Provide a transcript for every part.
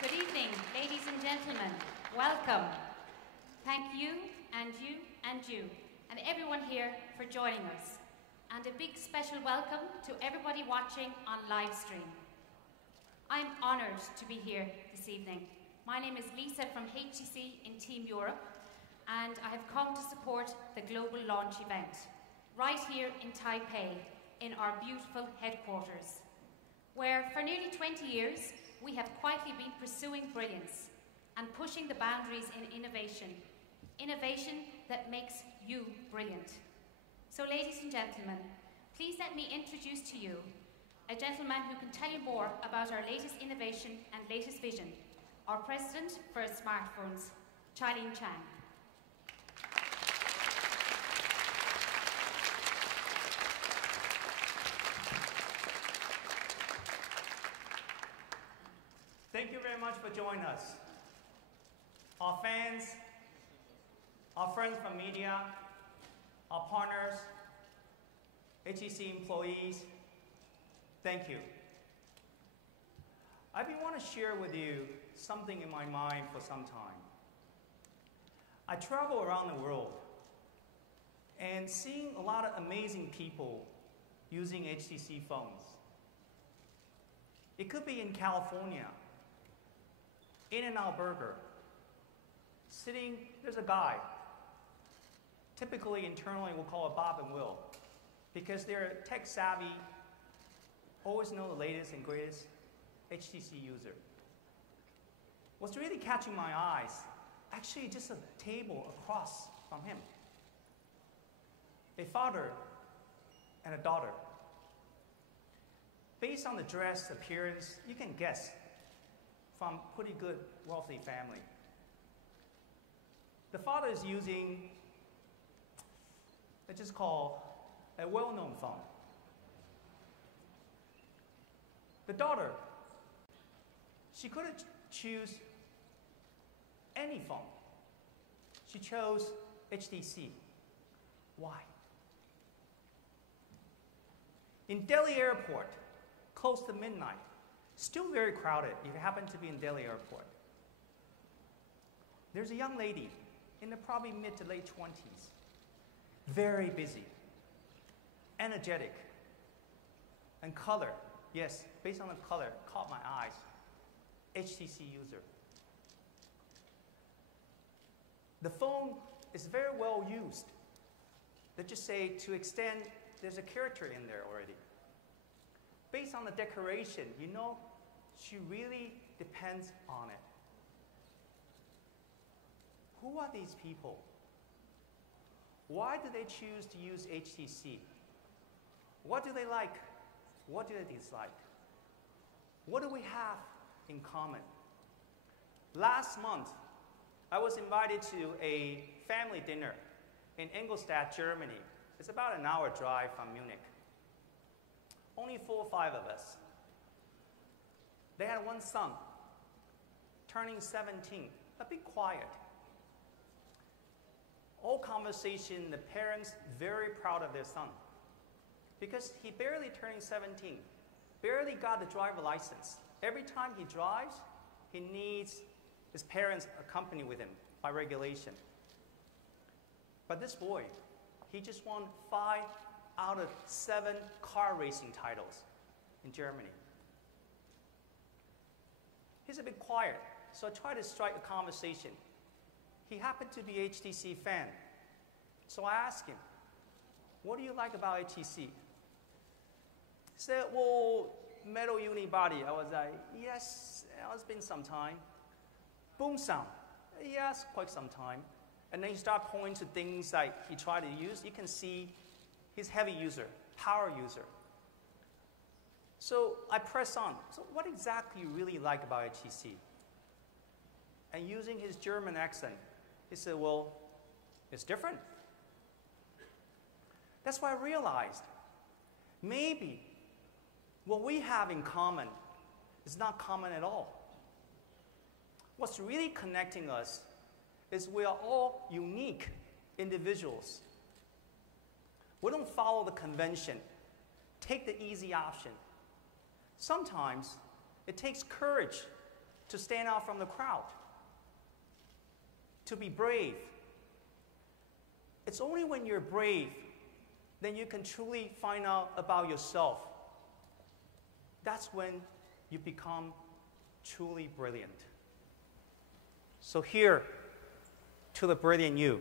Good evening, ladies and gentlemen. Welcome. Thank you, and you, and you, and everyone here for joining us. And a big special welcome to everybody watching on live stream. I'm honored to be here this evening. My name is Lisa from HTC in Team Europe, and I have come to support the global launch event right here in Taipei in our beautiful headquarters, where for nearly 20 years we have quietly been pursuing brilliance and pushing the boundaries in innovation that makes you brilliant. So ladies and gentlemen, please let me introduce to you a gentleman who can tell you more about our latest innovation and latest vision, our President for Smartphones, Charlene Chang. Thank you very much for joining us. Our fans, our friends from media, our partners, HTC employees, thank you. I've been wanting to share with you something in my mind for some time. I travel around the world and seeing a lot of amazing people using HTC phones. It could be in California, In-N-Out Burger, sitting, there's a guy. Typically, internally, we'll call it Bob and Will, because they're tech savvy, always know the latest and greatest HTC user. What's really catching my eyes, actually just a table across from him. A father and a daughter. Based on the dress, appearance, you can guess from pretty good, wealthy family. The father is using, let's just call a well-known phone. The daughter, she couldn't choose any phone. She chose HTC. Why? In Delhi airport, close to midnight, still very crowded if you happen to be in Delhi airport. There's a young lady in the probably mid to late 20s, very busy, energetic, and color, yes, based on the color, caught my eyes, HTC user. The phone is very well used. Let's just say to extend, there's a character in there already. Based on the decoration, you know, she really depends on it. Who are these people? Why do they choose to use HTC? What do they like? What do they dislike? What do we have in common? Last month, I was invited to a family dinner in Ingolstadt, Germany. It's about an hour drive from Munich. Only 4 or 5 of us. They had one son, turning 17, a bit quiet. All conversation, the parents very proud of their son because he barely turning 17, barely got the driver license. Every time he drives, he needs his parents accompany with him by regulation. But this boy, he just won 5 out of 7 car racing titles in Germany. He's a bit quiet, so I tried to strike a conversation. He happened to be an HTC fan. So I asked him, what do you like about HTC? He said, well, metal unibody. I was like, yes, it's been some time. Boom sound. Yes, quite some time. And then he started pointing to things like he tried to use. You can see he's heavy user, power user. So I press on. So what exactly you really like about HTC? And using his German accent, he said, well, it's different. That's why I realized maybe what we have in common is not common at all. What's really connecting us is we are all unique individuals. We don't follow the convention, take the easy option. Sometimes it takes courage to stand out from the crowd, to be brave. It's only when you're brave then you can truly find out about yourself. That's when you become truly brilliant. So here to the brilliant you.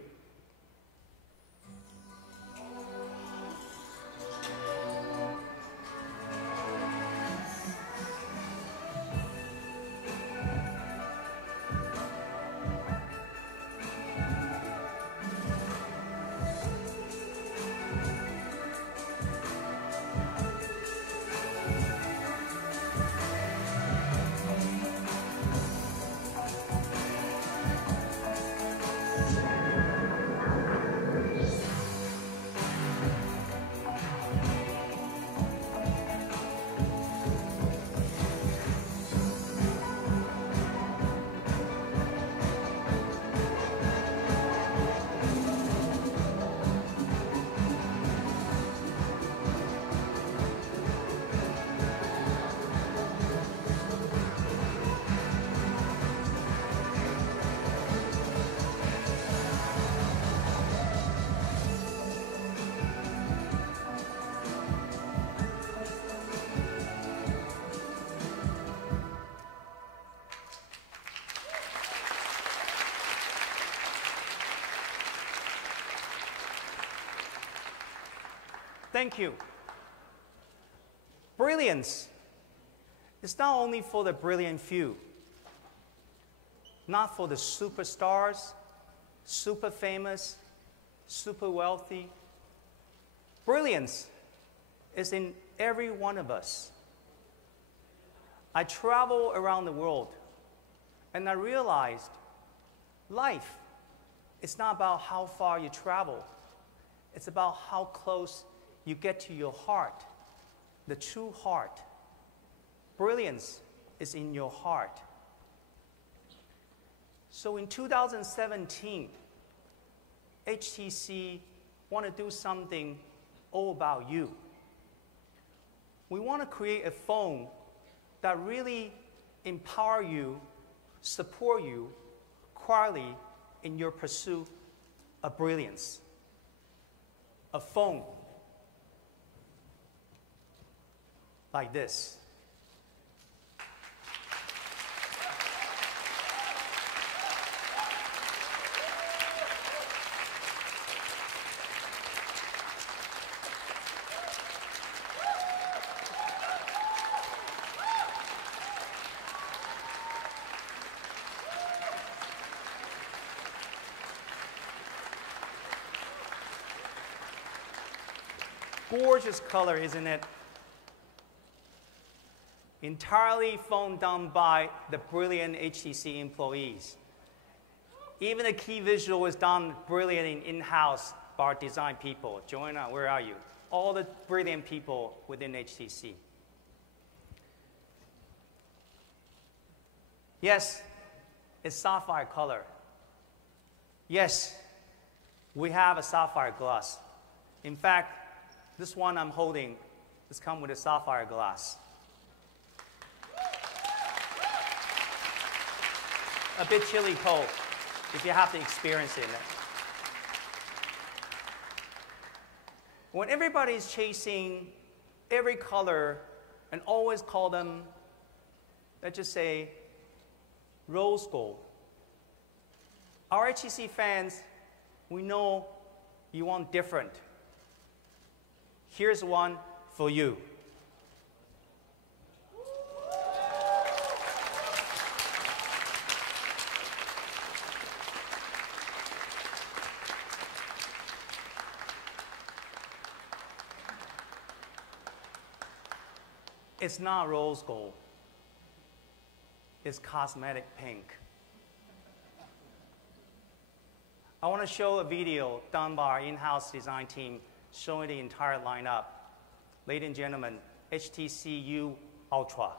Thank you. Brilliance is not only for the brilliant few, not for the superstars, super famous, super wealthy. Brilliance is in every one of us. I travel around the world and I realized life is not about how far you travel. It's about how close you get to your heart, the true heart. Brilliance is in your heart. So in 2017, HTC want to do something all about you. We want to create a phone that really empower you, support you quietly in your pursuit of brilliance. A phone like this. Gorgeous color, isn't it? Entirely phone done by the brilliant HTC employees. Even the key visual is done brilliant in-house by our design people. Joanna, where are you? All the brilliant people within HTC. Yes, it's sapphire color. Yes, we have a sapphire glass. In fact, this one I'm holding is come with a sapphire glass. A bit chilly cold, if you have to experience it. When everybody's chasing every color and always call them, let's just say, rose gold. Our HTC fans, we know you want different. Here's one for you. It's not rose gold. It's cosmetic pink. I want to show a video done by our in-house design team showing the entire lineup. Ladies and gentlemen, HTC U Ultra.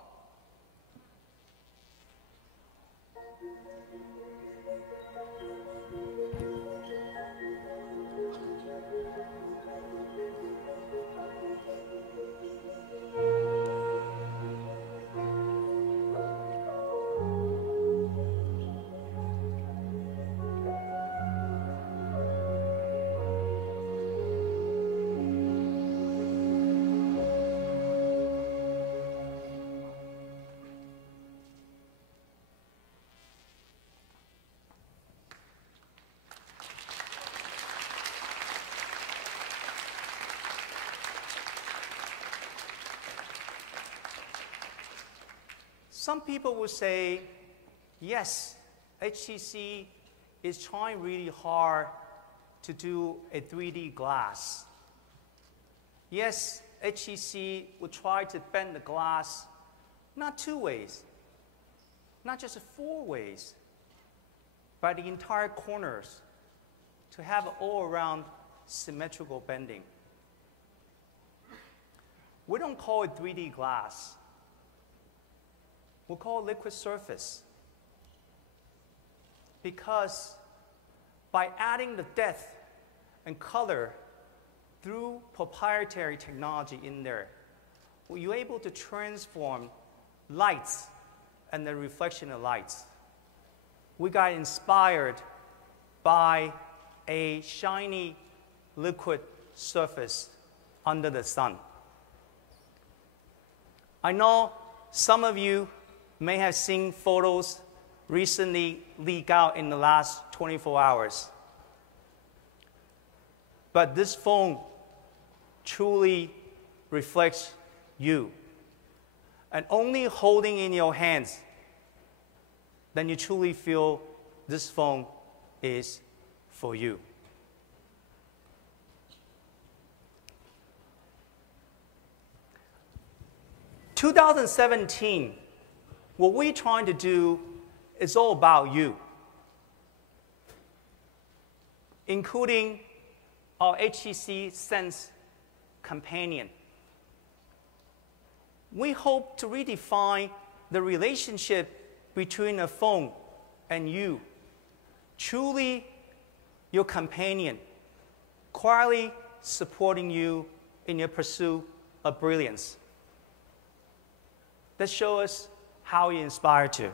Some people will say, yes, HTC is trying really hard to do a 3D glass. Yes, HTC will try to bend the glass not 2 ways, not just 4 ways, but the entire corners to have all-around symmetrical bending. We don't call it 3D glass. We call it liquid surface. Because by adding the depth and color through proprietary technology in there, you're able to transform lights and the reflection of lights. We got inspired by a shiny liquid surface under the sun. I know some of you may have seen photos recently leak out in the last 24 hours. But this phone truly reflects you. And only holding in your hands, then you truly feel this phone is for you. In 2017, what we're trying to do is all about you, including our HTC Sense companion. We hope to redefine the relationship between a phone and you, truly your companion, quietly supporting you in your pursuit of brilliance. Let's show us how he inspired you.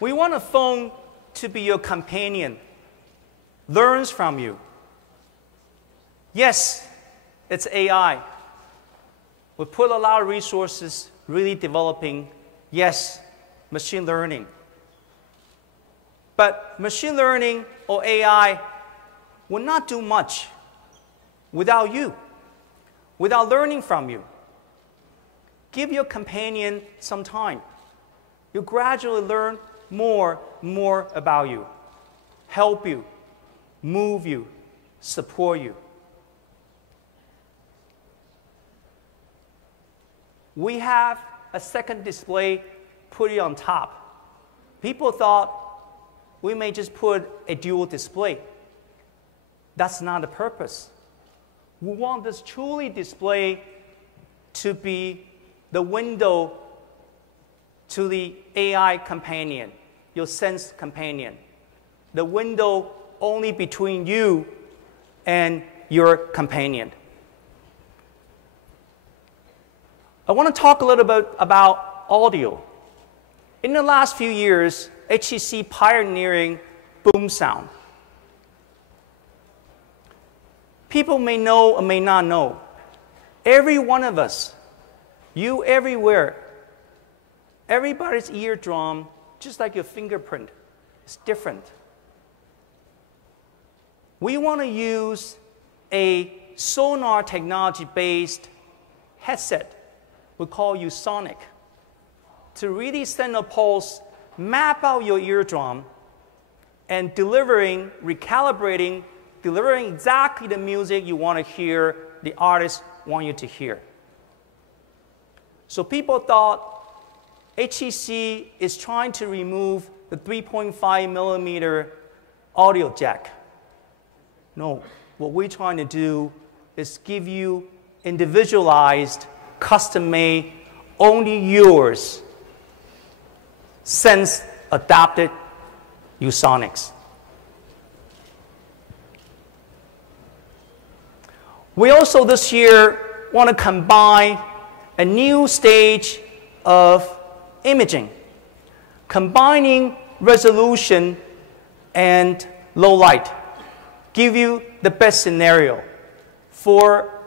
We want a phone to be your companion, learns from you. Yes, it's AI. We put a lot of resources really developing, yes, machine learning. But machine learning or AI will not do much without you, without learning from you. Give your companion some time. You gradually learn more about you, help you, move you, support you. We have a second display put it on top. People thought we may just put a dual display. That's not the purpose. We want this truly display to be the window to the AI companion, your Sense companion, the window only between you and your companion. I want to talk a little bit about audio. In the last few years, HTC pioneering boom sound. People may know or may not know, every one of us, you everywhere, everybody's eardrum, just like your fingerprint, is different. We want to use a sonar technology-based headset, we call Sonic, to really send a pulse, map out your eardrum, and recalibrating, delivering exactly the music you want to hear, the artist want you to hear. So people thought HTC is trying to remove the 3.5 millimeter audio jack. No, what we're trying to do is give you individualized, custom-made, only yours, Sense-adapted Sonics. We also this year want to combine a new stage of imaging, combining resolution and low light, give you the best scenario for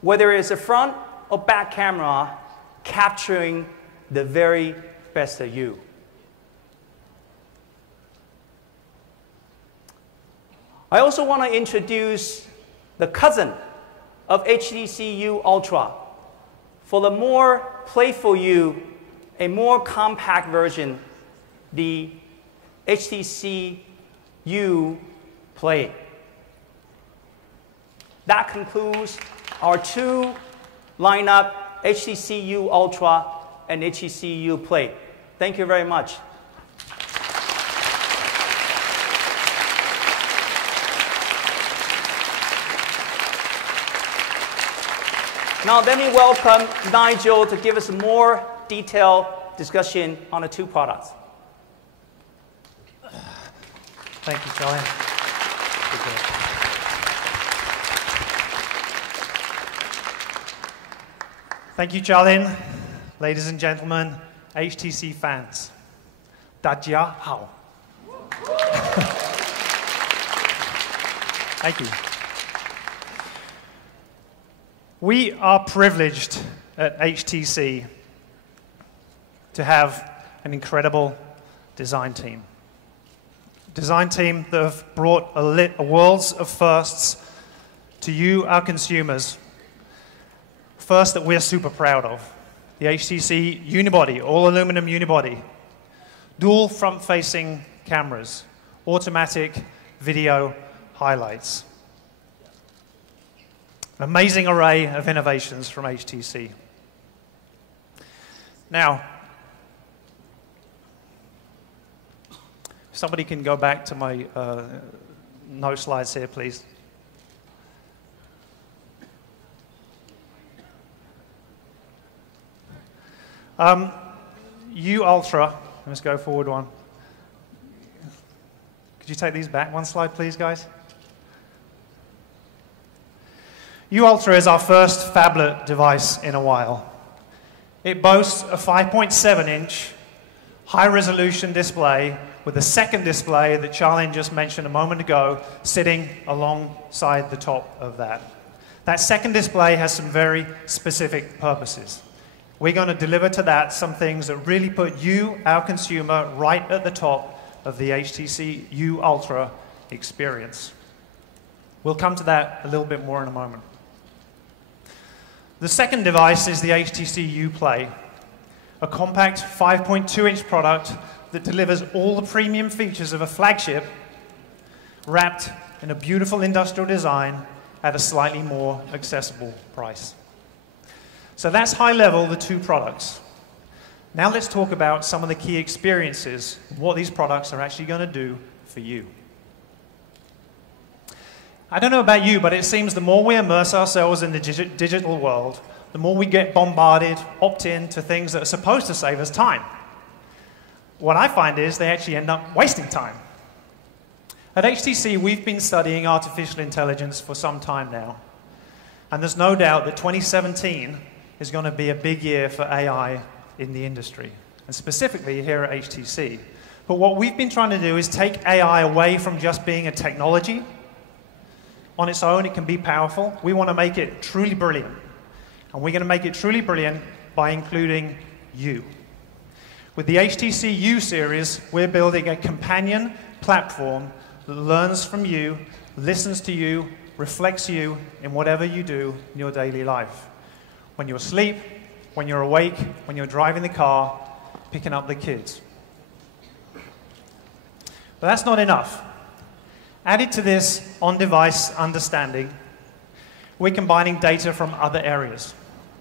whether it's a front or back camera, capturing the very best of you. I also want to introduce the cousin of HTC U Ultra. For the more playful you, a more compact version, the HTC U Play. That concludes our two lineup, HTC U Ultra and HTC U Play. Thank you very much. Now let me welcome Nigel to give us a more detailed discussion on the two products. Thank you, Charlie. Thank you, Charlene. Ladies and gentlemen, HTC fans, 大家好. Thank you. We are privileged at HTC to have an incredible design team. Design team that have brought a world of firsts to you, our consumers. First that we're super proud of. The HTC Unibody, all aluminum unibody. Dual front-facing cameras. Automatic video highlights. An amazing array of innovations from HTC. Now, if somebody can go back to my no slides here, please. U Ultra, let's go forward one. Could you take these back one slide, please, guys? U Ultra is our first phablet device in a while. It boasts a 5.7-inch high-resolution display with a second display that Charlene just mentioned a moment ago sitting alongside the top of that. That second display has some very specific purposes. We're going to deliver to that some things that really put you, our consumer, right at the top of the HTC U Ultra experience. We'll come to that a little bit more in a moment. The second device is the HTC U Play, a compact 5.2-inch product that delivers all the premium features of a flagship wrapped in a beautiful industrial design at a slightly more accessible price. So that's high level, the two products. Now let's talk about some of the key experiences, what these products are actually going to do for you. I don't know about you, but it seems the more we immerse ourselves in the digital world, the more we get bombarded, opt in to things that are supposed to save us time. What I find is they actually end up wasting time. At HTC, we've been studying artificial intelligence for some time now. And there's no doubt that 2017 is going to be a big year for AI in the industry, and specifically here at HTC. But what we've been trying to do is take AI away from just being a technology. On its own, it can be powerful. We want to make it truly brilliant. And we're going to make it truly brilliant by including you. With the HTC U series, we're building a companion platform that learns from you, listens to you, reflects you in whatever you do in your daily life. When you're asleep, when you're awake, when you're driving the car, picking up the kids. But that's not enough. Added to this on-device understanding, we're combining data from other areas,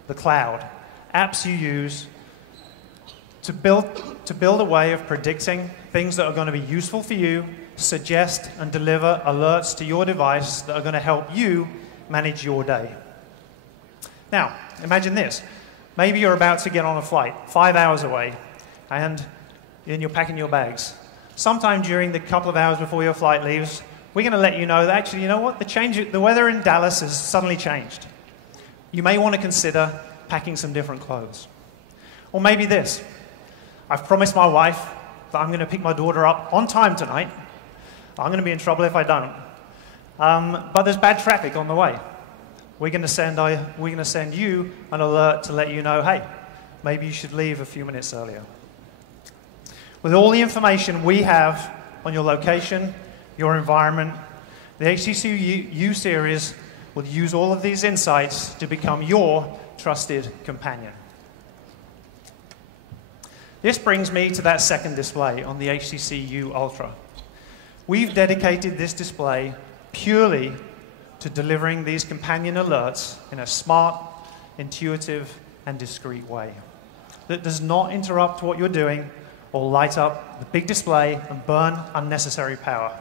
the cloud, apps you use, to build a way of predicting things that are going to be useful for you, suggest and deliver alerts to your device that are going to help you manage your day. Now, imagine this. Maybe you're about to get on a flight, 5 hours away, and you're packing your bags. Sometime during the couple of hours before your flight leaves, we're going to let you know that actually, you know what, the weather in Dallas has suddenly changed. You may want to consider packing some different clothes. Or maybe this. I've promised my wife that I'm going to pick my daughter up on time tonight. I'm going to be in trouble if I don't. But there's bad traffic on the way. We're going to send you an alert to let you know, hey, maybe you should leave a few minutes earlier. With all the information we have on your location, your environment, the HTC U series will use all of these insights to become your trusted companion. This brings me to that second display on the HTC U Ultra. We've dedicated this display purely to delivering these companion alerts in a smart, intuitive, and discreet way that does not interrupt what you're doing or light up the big display and burn unnecessary power.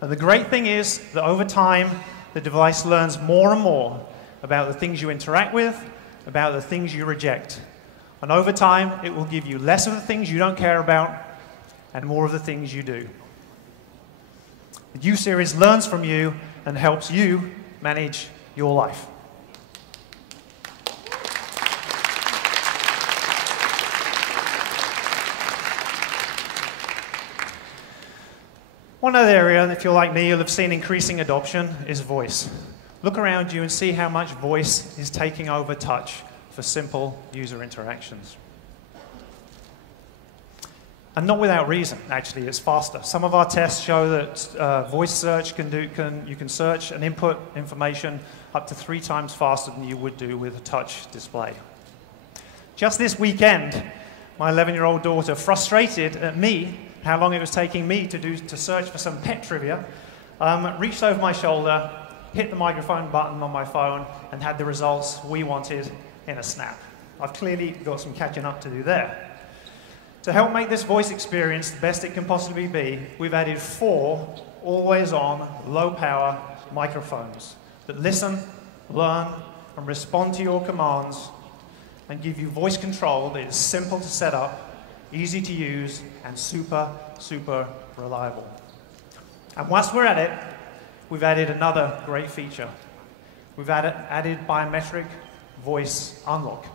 And the great thing is that over time, the device learns more and more about the things you interact with, about the things you reject. And over time, it will give you less of the things you don't care about and more of the things you do. The U series learns from you and helps you manage your life. One other area, if you're like me, you'll have seen increasing adoption, is voice. Look around you and see how much voice is taking over touch for simple user interactions. And not without reason, actually, it's faster. Some of our tests show that voice search you can search and input information up to 3 times faster than you would do with a touch display. Just this weekend, my 11-year-old daughter, frustrated at me, how long it was taking me to search for some pet trivia, reached over my shoulder, hit the microphone button on my phone, and had the results we wanted in a snap. I've clearly got some catching up to do there. To help make this voice experience the best it can possibly be, we've added 4 always-on, low-power microphones that listen, learn, and respond to your commands and give you voice control that is simple to set up, easy to use, and super, super reliable. And once we're at it, we've added another great feature. We've added biometric voice unlock.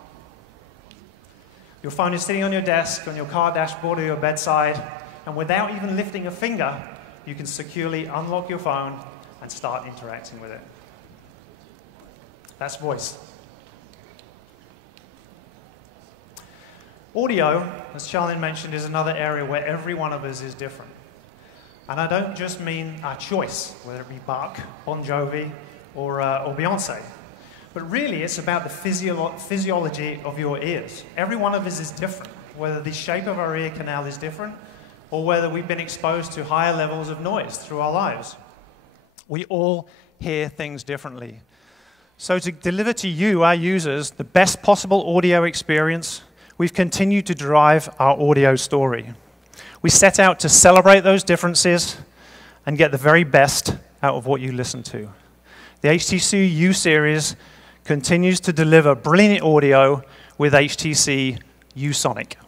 Your phone is sitting on your desk, on your car dashboard, or your bedside, and without even lifting a finger, you can securely unlock your phone and start interacting with it. That's voice. Audio, as Charlene mentioned, is another area where every one of us is different. And I don't just mean our choice, whether it be Bach, Bon Jovi, or Beyonce. But really, it's about the physiology of your ears. Every one of us is different, whether the shape of our ear canal is different, or whether we've been exposed to higher levels of noise through our lives. We all hear things differently. So to deliver to you, our users, the best possible audio experience, we've continued to drive our audio story. We set out to celebrate those differences and get the very best out of what you listen to. The HTC U series continues to deliver brilliant audio with HTC U-Sonic.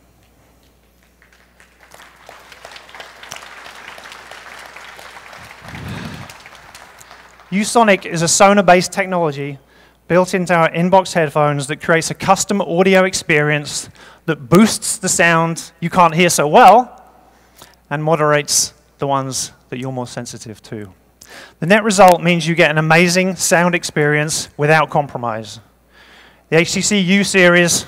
U-Sonic is a Sonar-based technology built into our inbox headphones that creates a custom audio experience that boosts the sound you can't hear so well and moderates the ones that you're more sensitive to. The net result means you get an amazing sound experience without compromise. The HTC U series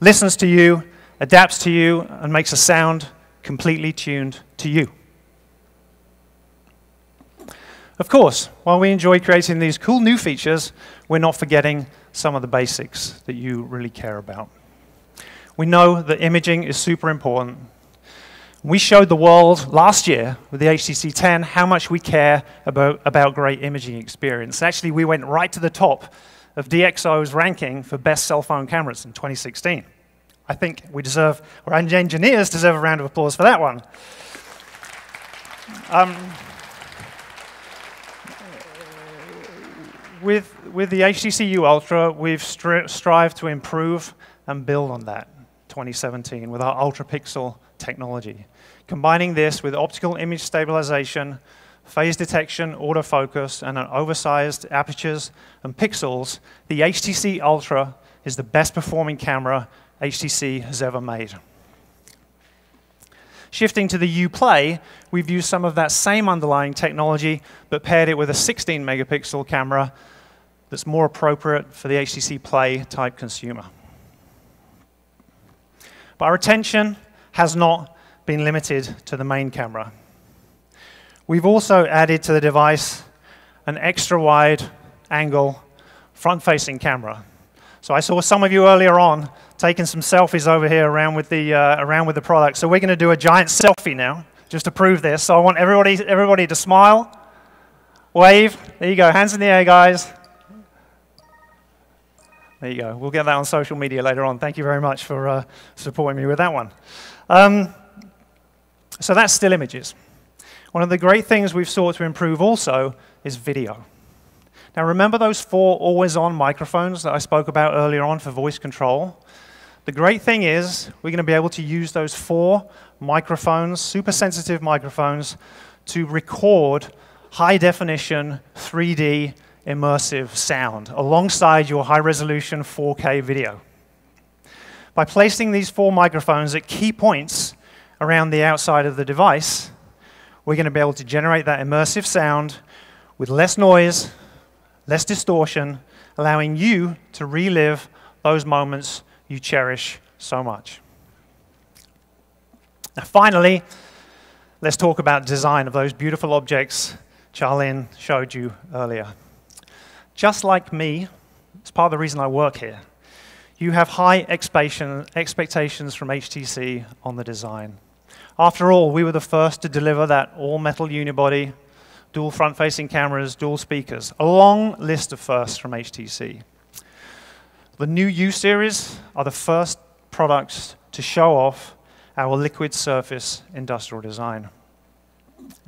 listens to you, adapts to you, and makes a sound completely tuned to you. Of course, while we enjoy creating these cool new features, we're not forgetting some of the basics that you really care about. We know that imaging is super important. We showed the world last year with the HTC 10 how much we care about great imaging experience. Actually, we went right to the top of DxO's ranking for best cell phone cameras in 2016. I think our engineers deserve a round of applause for that one. With the HTC U Ultra, we've strived to improve and build on that 2017 with our ultra-pixel technology. Combining this with optical image stabilization, phase detection, autofocus, and an oversized apertures and pixels, the HTC Ultra is the best performing camera HTC has ever made. Shifting to the U Play, we've used some of that same underlying technology, but paired it with a 16 megapixel camera that's more appropriate for the HTC Play type consumer. But our attention has not been limited to the main camera. We've also added to the device an extra wide angle front-facing camera. So I saw some of you earlier on taking some selfies over here around with the product. So we're going to do a giant selfie now, just to prove this. So I want everybody to smile, wave. There you go, hands in the air, guys. There you go. We'll get that on social media later on. Thank you very much for supporting me with that one. So that's still images. One of the great things we've sought to improve also is video. Now remember those 4 always-on microphones that I spoke about earlier on for voice control? The great thing is we're going to be able to use those 4 microphones, super sensitive microphones, to record high-definition 3D immersive sound alongside your high-resolution 4K video. By placing these 4 microphones at key points around the outside of the device, we're going to be able to generate that immersive sound with less noise, less distortion, allowing you to relive those moments you cherish so much. Now finally, let's talk about design of those beautiful objects Charlene showed you earlier. Just like me, it's part of the reason I work here, you have high expectations from HTC on the design. After all, we were the first to deliver that all-metal unibody, dual front-facing cameras, dual speakers, a long list of firsts from HTC. The new U series are the first products to show off our liquid surface industrial design.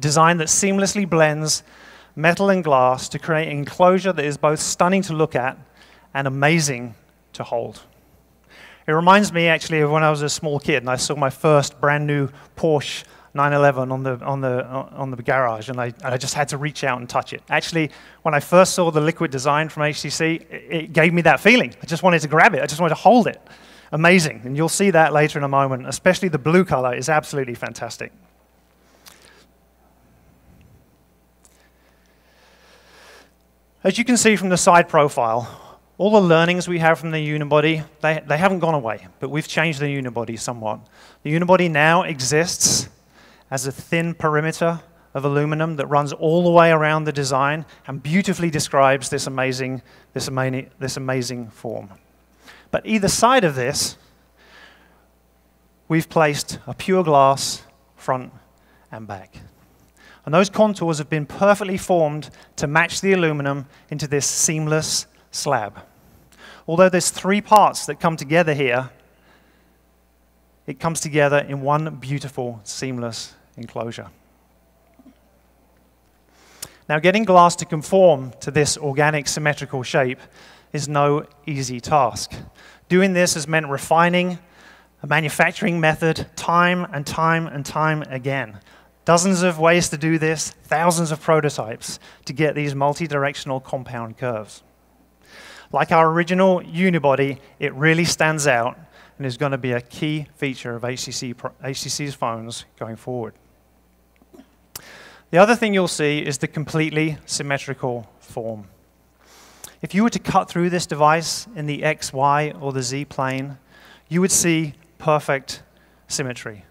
Design that seamlessly blends metal and glass to create an enclosure that is both stunning to look at and amazing to hold. It reminds me actually of when I was a small kid and I saw my first brand new Porsche 911 on the garage, and I just had to reach out and touch it. Actually, when I first saw the liquid design from HTC, it gave me that feeling. I just wanted to grab it. I just wanted to hold it. Amazing. And you'll see that later in a moment. Especially the blue color is absolutely fantastic. As you can see from the side profile, all the learnings we have from the unibody, they haven't gone away, but we've changed the unibody somewhat. The unibody now exists as a thin perimeter of aluminum that runs all the way around the design and beautifully describes this amazing form. But either side of this, we've placed a pure glass front and back. And those contours have been perfectly formed to match the aluminum into this seamless slab. Although there's 3 parts that come together here, it comes together in one beautiful, seamless enclosure. Now, getting glass to conform to this organic, symmetrical shape is no easy task. Doing this has meant refining a manufacturing method time and time and time again. Dozens of ways to do this, thousands of prototypes to get these multi-directional compound curves. Like our original unibody, it really stands out and is going to be a key feature of HTC's phones going forward. The other thing you'll see is the completely symmetrical form. If you were to cut through this device in the X, Y, or the Z plane, you would see perfect symmetry.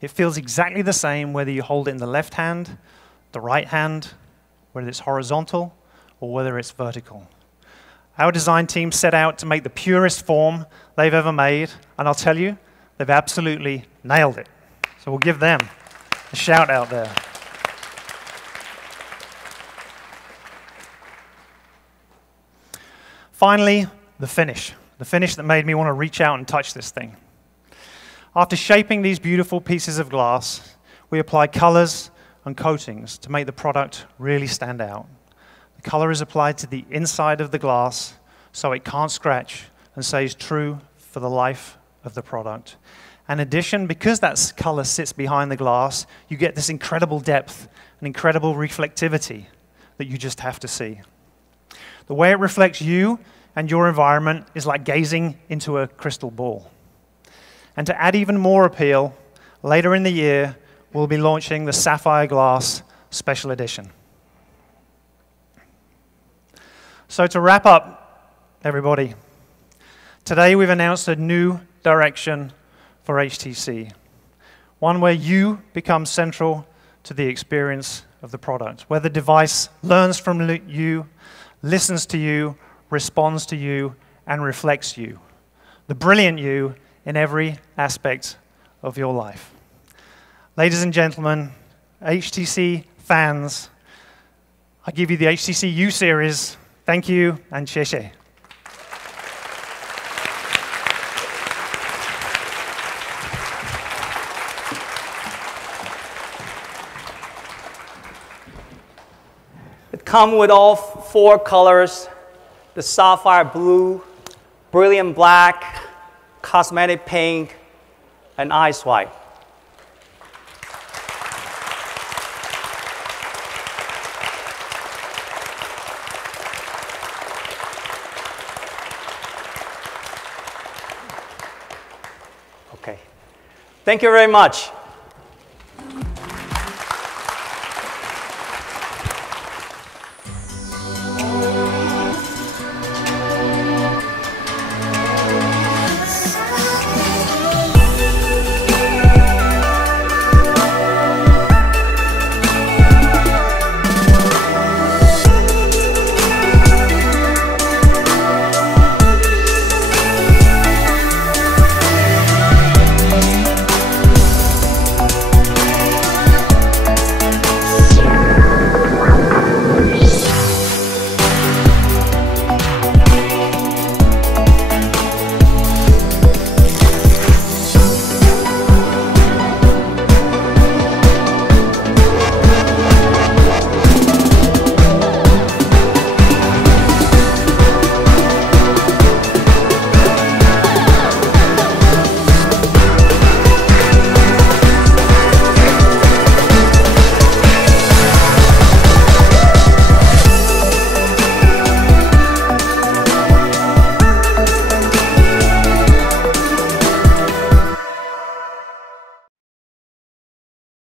It feels exactly the same whether you hold it in the left hand, the right hand, whether it's horizontal, or whether it's vertical. Our design team set out to make the purest form they've ever made, and I'll tell you, they've absolutely nailed it. So we'll give them a shout out there. Finally, the finish that made me want to reach out and touch this thing. After shaping these beautiful pieces of glass, we apply colors and coatings to make the product really stand out. The color is applied to the inside of the glass so it can't scratch and stays true for the life of the product. In addition, because that color sits behind the glass, you get this incredible depth an incredible reflectivity that you just have to see. The way it reflects you and your environment is like gazing into a crystal ball. And to add even more appeal, later in the year, we'll be launching the Sapphire Glass Special Edition. So to wrap up, everybody, today we've announced a new direction for HTC, one where you become central to the experience of the product, where the device learns from you, listens to you, responds to you, and reflects you. The brilliant you in every aspect of your life. Ladies and gentlemen, HTC fans, I give you the HTC U series. Thank you, and 谢谢. It comes with all 4 colors, the sapphire blue, brilliant black, cosmetic pink, and ice white. Okay. Thank you very much.